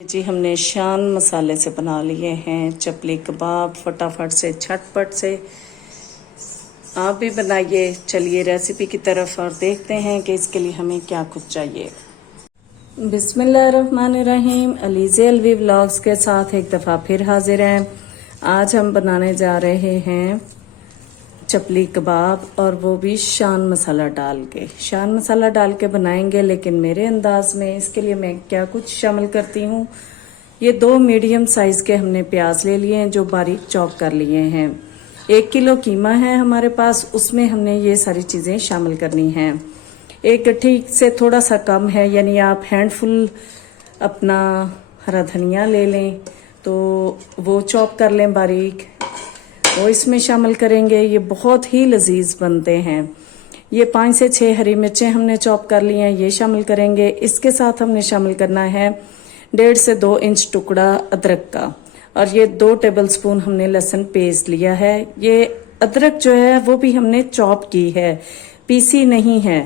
जी हमने शान मसाले से बना लिए हैं चपली कबाब, फटाफट से झटपट से। आप भी बनाइए। चलिए रेसिपी की तरफ और देखते हैं कि इसके लिए हमें क्या कुछ चाहिए। बिस्मिल्लाहिर्रहमानिर्रहीम। अलीज़े अलवी व्लॉग्स के साथ एक दफ़ा फिर हाजिर हैं। आज हम बनाने जा रहे हैं चपली कबाब, और वो भी शान मसाला डाल के। शान मसाला डाल के बनाएंगे लेकिन मेरे अंदाज में। इसके लिए मैं क्या कुछ शामिल करती हूँ। ये 2 मीडियम साइज के हमने प्याज ले लिए हैं जो बारीक चॉप कर लिए हैं। 1 किलो कीमा है हमारे पास, उसमें हमने ये सारी चीज़ें शामिल करनी हैं। एक गट्ठी से थोड़ा सा कम है, यानी आप हैंडफुल अपना हरा धनिया ले लें तो वो चॉप कर लें बारीक, वो इसमें शामिल करेंगे। ये बहुत ही लजीज बनते हैं। ये 5 से 6 हरी मिर्चें हमने चॉप कर ली हैं, ये शामिल करेंगे। इसके साथ हमने शामिल करना है 1.5 से 2 इंच टुकड़ा अदरक का, और ये 2 टेबलस्पून हमने लहसुन पेस्ट लिया है। ये अदरक जो है वो भी हमने चॉप की है, पीसी नहीं है।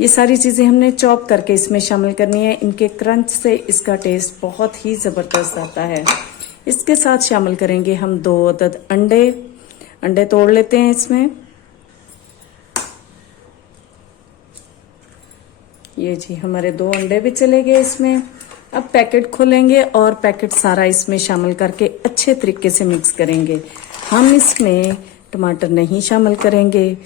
ये सारी चीजें हमने चॉप करके इसमें शामिल करनी है। इनके क्रंच से इसका टेस्ट बहुत ही जबरदस्त आता है। इसके साथ शामिल करेंगे हम 2 अदद अंडे तोड़ लेते हैं इसमें। ये जी हमारे 2 अंडे भी चले गए इसमें। अब पैकेट खोलेंगे और पैकेट सारा इसमें शामिल करके अच्छे तरीके से मिक्स करेंगे। हम इसमें टमाटर नहीं शामिल करेंगे,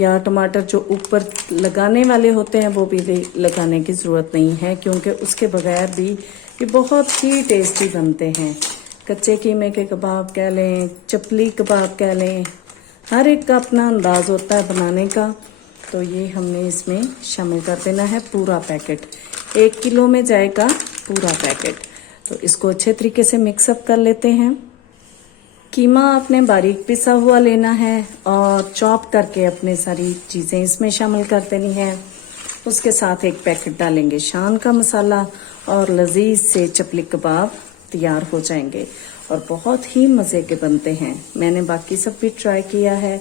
या टमाटर जो ऊपर लगाने वाले होते हैं वो भी लगाने की ज़रूरत नहीं है, क्योंकि उसके बगैर भी ये बहुत ही टेस्टी बनते हैं। कच्चे कीमे के कबाब कह लें, चपली कबाब कह लें, हर एक का अपना अंदाज होता है बनाने का। तो ये हमने इसमें शामिल कर देना है पूरा पैकेट। 1 किलो में जाएगा पूरा पैकेट। तो इसको अच्छे तरीके से मिक्सअप कर लेते हैं। कीमा आपने बारीक पिसा हुआ लेना है और चॉप करके अपने सारी चीज़ें इसमें शामिल कर देनी है। उसके साथ एक पैकेट डालेंगे शान का मसाला, और लजीज से चपली कबाब तैयार हो जाएंगे और बहुत ही मज़े के बनते हैं। मैंने बाकी सब भी ट्राई किया है,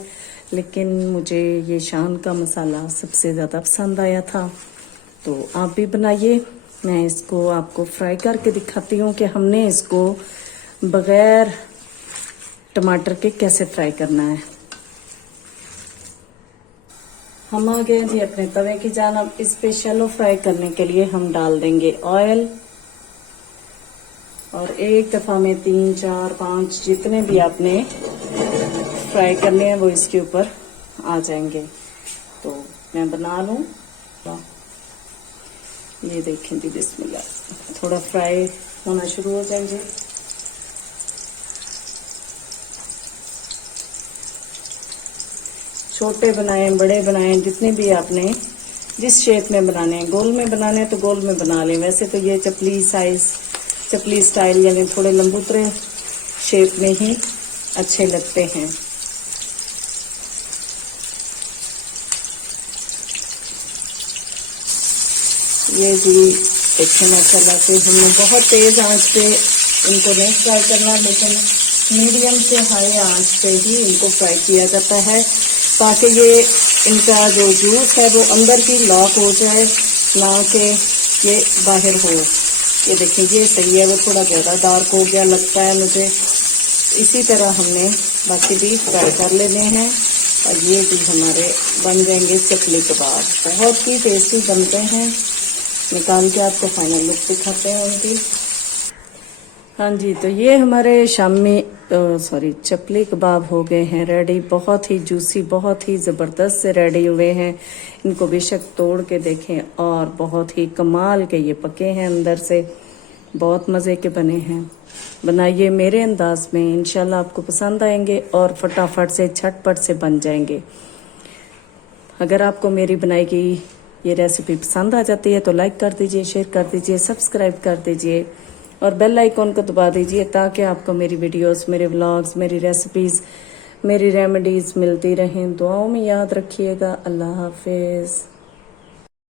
लेकिन मुझे ये शान का मसाला सबसे ज़्यादा पसंद आया था। तो आप भी बनाइए। मैं इसको आपको फ्राई करके दिखाती हूँ कि हमने इसको बग़ैर टमाटर के कैसे फ्राई करना है। हम आ गए जी अपने तवे की जानिब। इस पे शैलो फ्राई करने के लिए हम डाल देंगे ऑयल, और एक दफ़ा में 3, 4, 5 जितने भी आपने फ्राई करने हैं वो इसके ऊपर आ जाएंगे। तो मैं बना लूँ। ये देखें जी, बिस्मिल्लाह, थोड़ा फ्राई होना शुरू हो जाएंगे। छोटे बनाएं, बड़े बनाएं, जितने भी आपने जिस शेप में बनाने हैं। गोल में बनाने हैं तो गोल में बना लें। वैसे तो ये चपली स्टाइल यानी थोड़े लंबूतरे शेप में ही अच्छे लगते हैं। ये जी देखिए माशाल्लाह से हमने बहुत तेज आंच पे इनको नहीं फ्राई करना, लेकिन मीडियम से हाई आंच पे ही इनको फ्राई किया जाता है, ताकि ये इनका जो जूस है वो अंदर की लॉक हो जाए, ना कि ये बाहर हो। ये देखिए ये सही है, वो थोड़ा ज़्यादा डार्क हो गया लगता है मुझे। इसी तरह हमने बाकी भी फ्राई कर लेने हैं, और ये भी हमारे बन जाएंगे चपली कबाब। बहुत ही टेस्टी बनते हैं। निकाल के आपको फाइनल लुक दिखाते हैं उनकी। हाँ जी, तो ये हमारे शामी चपली कबाब हो गए हैं रेडी। बहुत ही जूसी, बहुत ही ज़बरदस्त से रेडी हुए हैं। इनको बेशक तोड़ के देखें, और बहुत ही कमाल के ये पके हैं अंदर से। बहुत मज़े के बने हैं। बनाइए मेरे अंदाज में, इंशाल्लाह आपको पसंद आएंगे और फटाफट से झटपट से बन जाएंगे। अगर आपको मेरी बनाई गई ये रेसिपी पसंद आ जाती है तो लाइक कर दीजिए, शेयर कर दीजिए, सब्सक्राइब कर दीजिए, और बेल आइकॉन को दबा दीजिए, ताकि आपको मेरी वीडियोस, मेरे व्लॉग्स, मेरी रेसिपीज़, मेरी रेमेडीज़ मिलती रहें। दुआओं में याद रखिएगा। अल्लाह हाफिज़।